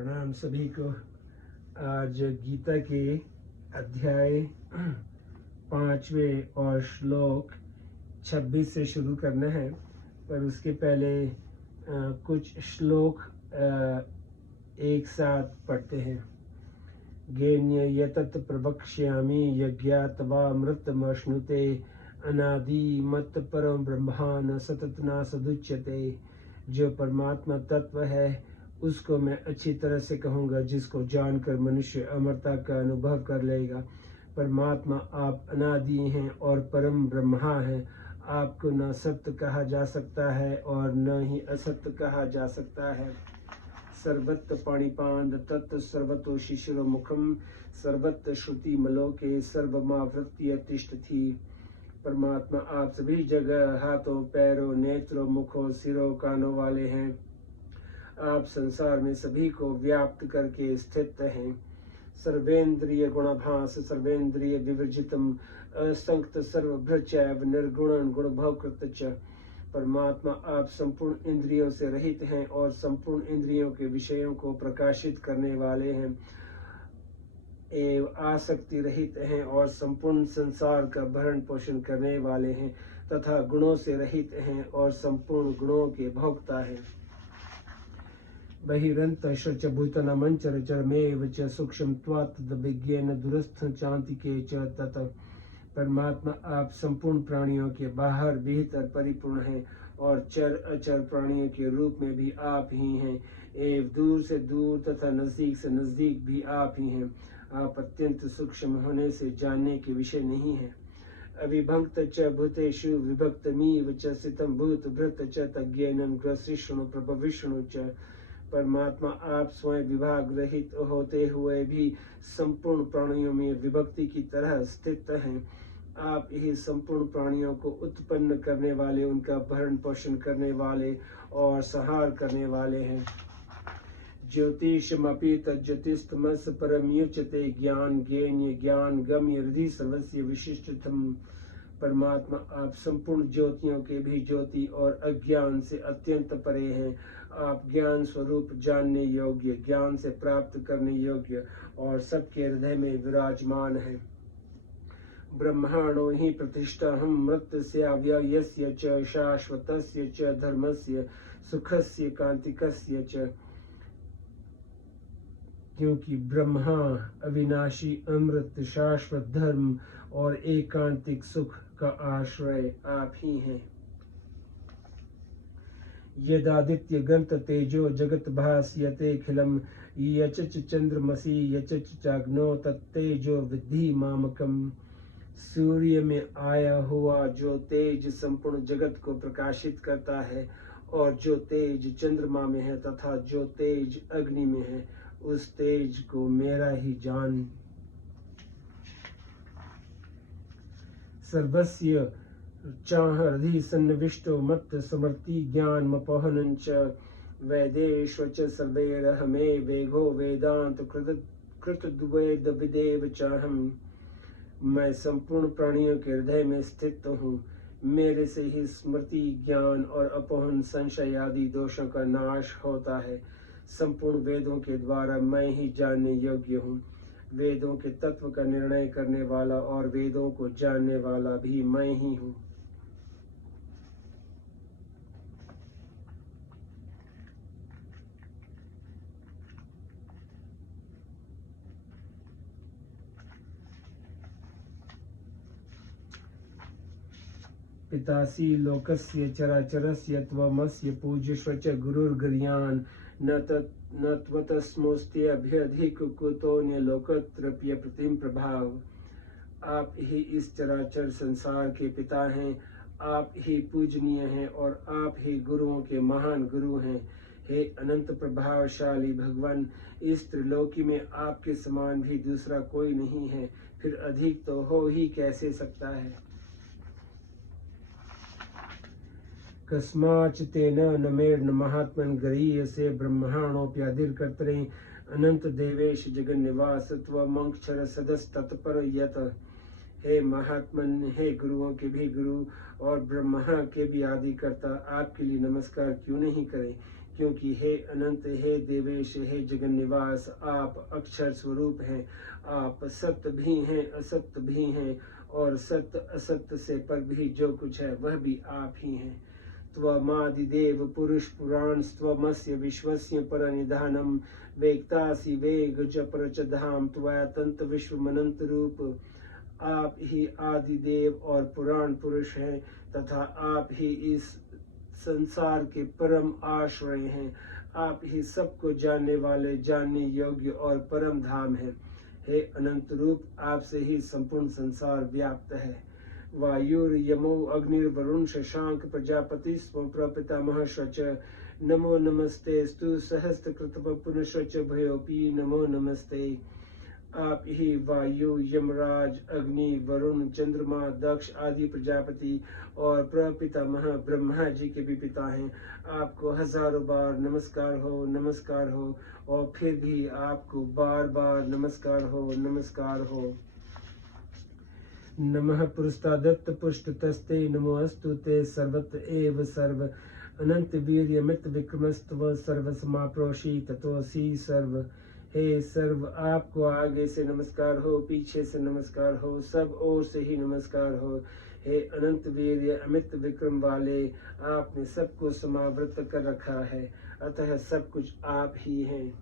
प्रणाम सभी को। आज गीता के अध्याय 5वें और श्लोक 26 से शुरू करना है, पर उसके पहले कुछ श्लोक एक साथ पढ़ते हैं। गेन्य यतत प्रवक्ष्यामि यज्ञात्वामृतमश्नुते अनादि मत परम ब्रह्मा न सतत न सदुच्यते। जो परमात्मा तत्व है उसको मैं अच्छी तरह से कहूँगा, जिसको जानकर मनुष्य अमरता का अनुभव कर लेगा। परमात्मा आप अनादि हैं और परम ब्रह्मा हैं। आपको न सत्य कहा जा सकता है और न ही असत्य कहा जा सकता है। सर्वत्र पाणिपाद तत्व सर्वतो शिशिरो मुखम सर्वत्र श्रुति मलोके सर्वमावृत्य तिष्ठति। परमात्मा आप सभी जगह हाथों, पैरों, नेत्रों, मुखों, सिरों, कानों वाले हैं। आप संसार में सभी को व्याप्त करके स्थित हैं। सर्वेंद्रिय गुणाभास सर्वेंद्रिय विवर्जितम असंक्त सर्वभ्रचैव निर्गुणं गुणभवकृत च। परमात्मा आप संपूर्ण इंद्रियों से रहित हैं और संपूर्ण इंद्रियों के विषयों को प्रकाशित करने वाले हैं, एवं आसक्ति रहित हैं और संपूर्ण संसार का भरण पोषण करने वाले हैं, तथा गुणों से रहित हैं और संपूर्ण गुणों के भोक्ता हैं। बहिरन्तश्च च भूतनमंचरचरमेव च सूक्ष्मत्वात् विज्ञेन दूरस्थ चान्तिके च तत्। परमात्मा आप संपूर्ण प्राणियों के बाहर भीतर परिपूर्ण हैं और चर अचर प्राणियों के रूप में भी आप ही हैं, एवं दूर से दूर तथा नजदीक से नजदीक भी आप ही हैं। आप अत्यंत सूक्ष्म होने से जानने के विषय नहीं है। अविभक्त च भूतेषु विभक्तमीव च स्थितं भूतभृत च तज्ञेन ग्रसिष्णु प्रभविष्णु च। परमात्मा आप स्वयं विभाग रहित होते हुए भी संपूर्ण प्राणियों में विभक्ति की तरह स्थित हैं। आप ही संपूर्ण प्राणियों को उत्पन्न करने वाले, उनका भरण पोषण करने वाले और संहार करने वाले हैं। ज्योतिषमपि तज्ज्योतिस्तमस परमयुच्यते ज्ञान ज्ञेय ज्ञान गम्य हृदि सर्वस्य विशिष्टतम। परमात्मा आप संपूर्ण ज्योतियों के भी ज्योति और अज्ञान से अत्यंत परे हैं। आप ज्ञान स्वरूप, जानने योग्य, ज्ञान से प्राप्त करने योग्य और सबके हृदय में विराजमान है। ब्रह्माणो हि प्रतिष्ठाहं मृत्युस्याव्ययस्य च शाश्वतस्य च धर्मस्य सुखस्य कांतिकस्य च। क्योंकि ब्रह्मा अविनाशी, अमृत, शाश्वत धर्म और एकांतिक सुख का आश्रय आप ही हैं। यदादित्य गंत तेजो जगत भास्यते खिलम यचच चंद्रमसि यचच चाग्नो तत्तेजो विद्धि मामकम। सूर्य में आया हुआ जो तेज संपूर्ण जगत को प्रकाशित करता है, और जो तेज चंद्रमा में है तथा जो तेज अग्नि में है, उस तेज को मेरा ही जान। सर्वस्य चाहृदि सन्निविष्टो मत् समर्ति ज्ञानमपोहनं च। वेदेषु च सर्वैरहमे वेगो वेदांत कृतद्वैद विदेव चाहम्। मैं संपूर्ण प्राणियों के हृदय में स्थित हूँ। मेरे से ही स्मृति, ज्ञान और अपोहन, संशय आदि दोषों का नाश होता है। संपूर्ण वेदों के द्वारा मैं ही जानने योग्य हूँ। वेदों के तत्व का निर्णय करने वाला और वेदों को जानने वाला भी मैं ही हूँ। पितासी लोकस्य चराचरस्य त्वमस्य पूज्यस्व च गुरुर्गरीयान् न त्वतस्मोऽस्त्यभ्यधिक कुतोऽन्य लोकत्रप्य प्रतिम प्रभाव। आप ही इस चराचर संसार के पिता हैं, आप ही पूजनीय हैं और आप ही गुरुओं के महान गुरु हैं। हे अनंत प्रभावशाली भगवान, इस त्रिलोकी में आपके समान भी दूसरा कोई नहीं है, फिर अधिक तो हो ही कैसे सकता है। कस्माच्तेन न मेर्न महात्मन गरीयसे ब्रह्माणोऽप्यादिर्कर्तरे अनंत देवेश जगन्निवास त्वमक्षर सदस्तत्पर यत। हे महात्मन, हे गुरुओं के भी गुरु और ब्रह्मा के भी आदि कर्ता, आपके लिए नमस्कार क्यों नहीं करें, क्योंकि हे अनंत, हे देवेश, हे जगन निवास, आप अक्षर स्वरूप हैं। आप सत्य भी हैं, असत्य भी हैं, और सत्य असत्य से पर भी जो कुछ है वह भी आप ही हैं। त्वमादिदेव पुरुष पुराण स्वमस्य विश्वस्य परनिधानम वेक्तासि वेग च परच धाम त्वयातंत विश्वमनंत रूप। आप ही आदिदेव और पुराण पुरुष हैं तथा आप ही इस संसार के परम आश्रय हैं। आप ही सबको जानने वाले, जानने योग्य और परम धाम हैं। हे अनंत रूप, आपसे ही संपूर्ण संसार व्याप्त है। वायुर्यमो अग्निर्वरुण शशांक प्रजापति स्व प्रपितामह स्वच। नमो नमस्ते स्तु सहस्त्रकृत पुनश्च भयोपि नमो नमस्ते। आप ही वायु, यमराज, अग्नि, वरुण, चंद्रमा, दक्ष आदि प्रजापति और प्रपितामह ब्रह्मा जी के भी पिता हैं। आपको हजारों बार नमस्कार हो, नमस्कार हो, और फिर भी आपको बार बार नमस्कार हो, नमस्कार हो। नमः पुरुषादत्त पुष्टतस्ते नमोऽस्तु ते सर्वत एव सर्व अनंत वीर्यमित विक्रमस्तव सर्वसमाप्रोषि ततोऽसि सर्व। हे सर्व, आपको आगे से नमस्कार हो, पीछे से नमस्कार हो, सब ओर से ही नमस्कार हो। हे अनंत वीर्य अमित विक्रम वाले, आपने सबको समावृत कर रखा है, अतः सब कुछ आप ही हैं।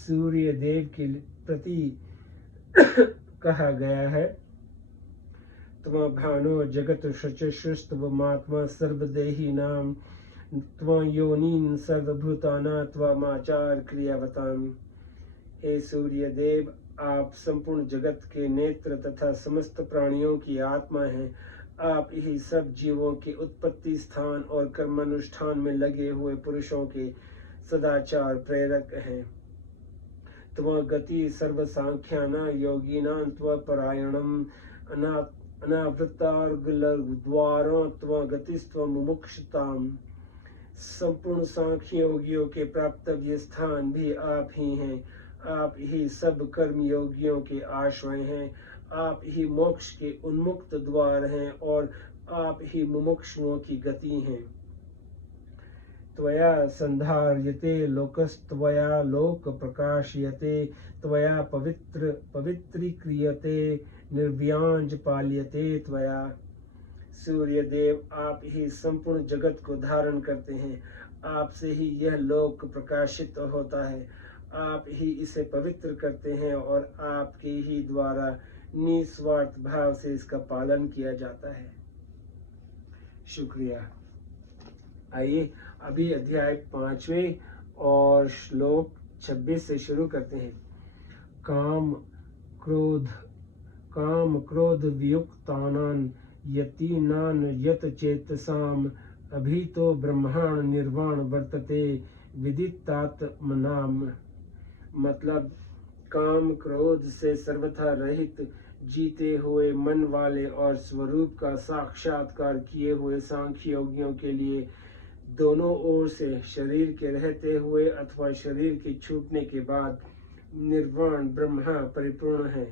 सूर्य देव के प्रति कहा गया है, त्व भानो जगत शुष्टवमात्मा सर्वदेही नाम त्व योनीन सर्वभूताना त्वमाचार क्रियावताम। हे सूर्य देव, आप संपूर्ण जगत के नेत्र तथा समस्त प्राणियों की आत्मा हैं। आप ही सब जीवों के उत्पत्ति स्थान और कर्मानुष्ठान में लगे हुए पुरुषों के सदाचार प्रेरक हैं। त्व गति सर्वसांख्याना योगिनां त्व परायणम अनावृतार्गलद्वारा त्व गतिस्त्व मुमुक्षताम। संपूर्ण सांख्य योगियों के प्राप्तव्य स्थान भी आप ही हैं। आप ही सब कर्म योगियों के आश्रय हैं। आप ही मोक्ष के उन्मुक्त द्वार हैं और आप ही मुमुक्षुओं की गति हैं। त्वया संधार्यते लोकस्त्वया लोक प्रकाशयते त्वया पवित्रीक्रियते निर्व्यांज पाल्यते त्वया। सूर्य देव, आप ही संपूर्ण जगत को धारण करते हैं। आपसे ही यह लोक प्रकाशित होता है। आप ही इसे पवित्र करते हैं और आपके ही द्वारा निस्वार्थ भाव से इसका पालन किया जाता है। शुक्रिया। आइए अभी अध्याय 5वें और श्लोक 26 से शुरू करते हैं। काम क्रोध वियुक्तानां यतीनान यत चेतसाम अभितो ब्रह्माण निर्वाण वर्तते विदितात्मनाम। मतलब, काम क्रोध से सर्वथा रहित, जीते हुए मन वाले और स्वरूप का साक्षात्कार किए हुए सांख्य योगियों के लिए दोनों ओर से शरीर के रहते हुए अथवा शरीर के छूटने के बाद निर्वाण ब्रह्मा परिपूर्ण है।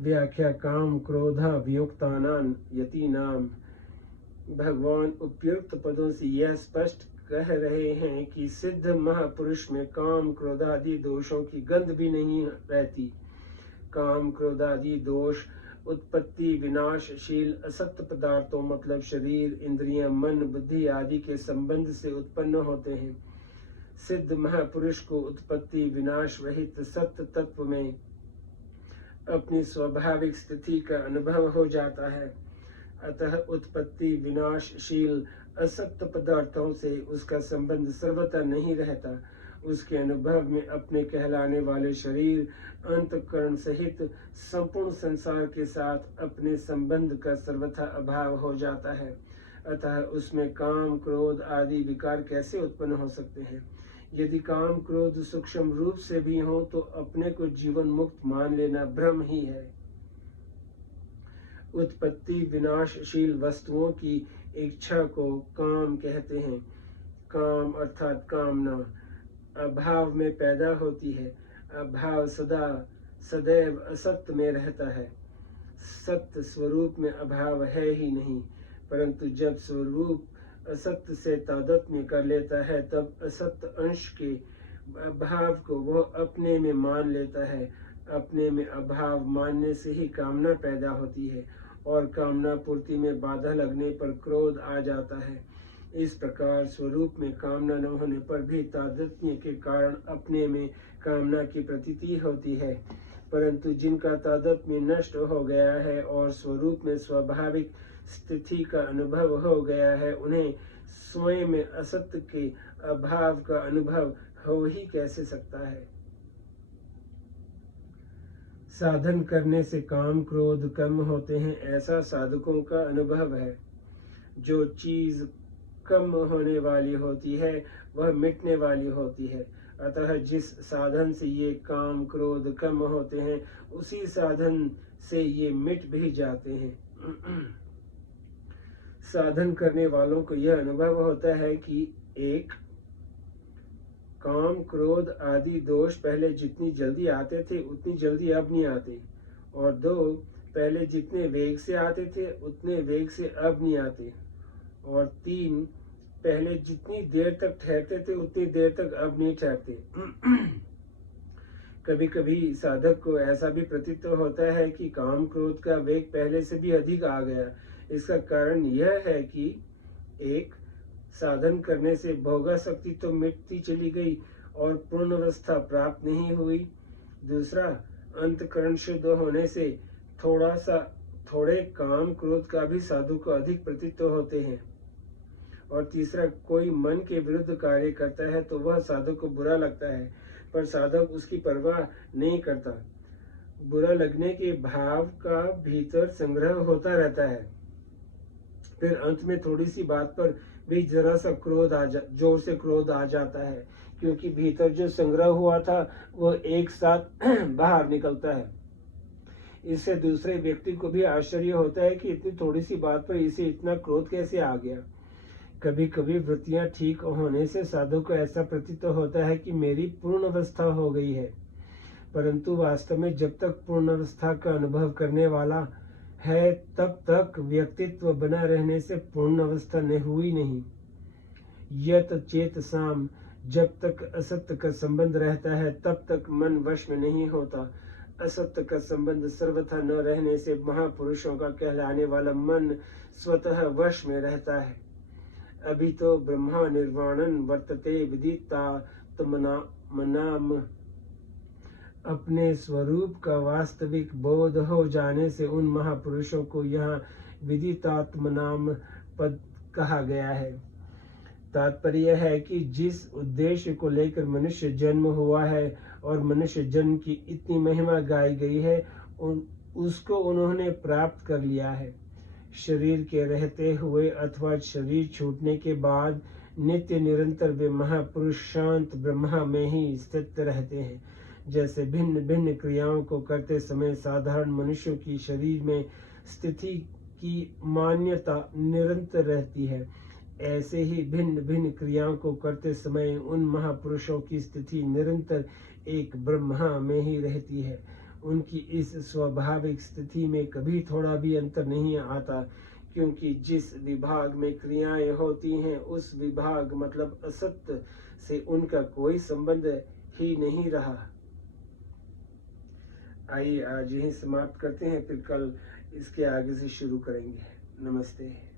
व्याख्या। काम क्रोधा वियुक्तानां यतीनाम। भगवान उपयुक्त पदों से यह स्पष्ट कह रहे हैं कि सिद्ध महापुरुष में काम क्रोधादि दोषों की गंध भी नहीं रहती। काम क्रोधादि दोष उत्पत्ति विनाशशील असत्य पदार्थों मतलब शरीर, इंद्रियां, मन, बुद्धि आदि के संबंध से उत्पन्न होते हैं। सिद्ध महापुरुष को उत्पत्ति विनाश रहित सत्य तत्व में अपनी स्वाभाविक स्थिति का अनुभव हो जाता है। अतः उत्पत्ति विनाशशील असत्य पदार्थों से उसका संबंध सर्वथा नहीं रहता। उसके अनुभव में अपने कहलाने वाले शरीर, अंतःकरण सहित संपूर्ण संसार के साथ अपने संबंध का सर्वथा अभाव हो जाता है। अतः उसमें काम क्रोध आदि विकार कैसे उत्पन्न हो सकते हैं? यदि काम क्रोध सूक्ष्म रूप से भी हो तो अपने को जीवन मुक्त मान लेना भ्रम ही है। उत्पत्ति विनाशशील वस्तुओं की इच्छा को काम कहते हैं। काम अर्थात कामना अभाव में पैदा होती है। अभाव सदैव असत्य में रहता है। सत्य स्वरूप में अभाव है ही नहीं, परंतु जब स्वरूप असत्य से तादात्म्य कर लेता है तब असत्य अंश के अभाव को वह अपने में मान लेता है। अपने में अभाव मानने से ही कामना पैदा होती है और कामना पूर्ति में बाधा लगने पर क्रोध आ जाता है। इस प्रकार स्वरूप में कामना न होने पर भी तादात्म्य के कारण अपने में कामना की प्रतीति होती है, परंतु जिनका तादात्म्य नष्ट हो गया है और स्वरूप में स्वाभाविक स्थिति का अनुभव हो गया है, उन्हें स्वयं में असत्य के अभाव का अनुभव हो ही कैसे सकता है। साधन करने से काम क्रोध कम होते हैं, ऐसा साधकों का अनुभव है। जो चीज कम होने वाली होती है वह मिटने वाली होती है। अतः जिस साधन से ये काम क्रोध कम होते हैं उसी साधन से ये मिट भी जाते हैं। साधन करने वालों को यह अनुभव होता है कि एक, काम क्रोध आदि दोष पहले जितनी जल्दी आते थे उतनी जल्दी अब नहीं आते, और दो, पहले जितने वेग से आते थे उतने वेग से अब नहीं आते, और तीन, पहले जितनी देर तक ठहरते थे उतनी देर तक अब नहीं ठहरते। कभी कभी साधक को ऐसा भी प्रतीत होता है कि काम क्रोध का वेग पहले से भी अधिक आ गया। इसका कारण यह है कि एक, साधन करने से भोगा शक्ति तो मिटती चली गई और पूर्ण अवस्था प्राप्त नहीं हुई। दूसरा, अंतकरण शुद्ध होने से थोड़े काम क्रोध का भी साधु को अधिक प्रतीत होते हैं। और तीसरा, कोई मन के विरुद्ध कार्य करता है तो वह साधक को बुरा लगता है, पर साधक उसकी परवाह नहीं करता। बुरा लगने के भाव का भीतर संग्रह होता रहता है, फिर अंत में थोड़ी सी बात पर भी जरा सा जोर से क्रोध आ जाता है, क्योंकि भीतर जो संग्रह हुआ था वह एक साथ बाहर निकलता है। इससे दूसरे व्यक्ति को भी आश्चर्य होता है कि इतनी थोड़ी सी बात पर इसे इतना क्रोध कैसे आ गया। कभी कभी वृत्तियां ठीक होने से साधु को ऐसा प्रतीत होता है कि मेरी पूर्ण अवस्था हो गई है, परंतु वास्तव में जब तक पूर्ण अवस्था का अनुभव करने वाला है तब तक व्यक्तित्व बना रहने से पूर्ण अवस्था नहीं हुई नहीं। यत चेत साम, जब तक असत्य का संबंध रहता है तब तक मन वश में नहीं होता। असत्य का संबंध सर्वथा न रहने से महापुरुषों का कहलाने वाला मन स्वतः वश में रहता है। अभी तो ब्रह्मा निर्वाणन वर्तते विदितात्मनाम, अपने स्वरूप का वास्तविक बोध हो जाने से उन महापुरुषों को यहाँ विदितात्मनाम पद कहा गया है। तात्पर्य है कि जिस उद्देश्य को लेकर मनुष्य जन्म हुआ है और मनुष्य जन्म की इतनी महिमा गाई गई है उसको उन्होंने प्राप्त कर लिया है। शरीर के रहते हुए अथवा शरीर छूटने के बाद नित्य निरंतर वे महापुरुष शांत ब्रह्मा में ही स्थित रहते हैं। जैसे भिन्न भिन्न क्रियाओं को करते समय साधारण मनुष्यों की शरीर में स्थिति की मान्यता निरंतर रहती है, ऐसे ही भिन्न भिन्न क्रियाओं को करते समय उन महापुरुषों की स्थिति निरंतर एक ब्रह्मा में ही रहती है। उनकी इस स्वाभाविक स्थिति में कभी थोड़ा भी अंतर नहीं आता, क्योंकि जिस विभाग में क्रियाएं होती हैं उस विभाग मतलब असत्य से उनका कोई संबंध ही नहीं रहा। आइए आज यहीं समाप्त करते हैं, फिर कल इसके आगे से शुरू करेंगे। नमस्ते।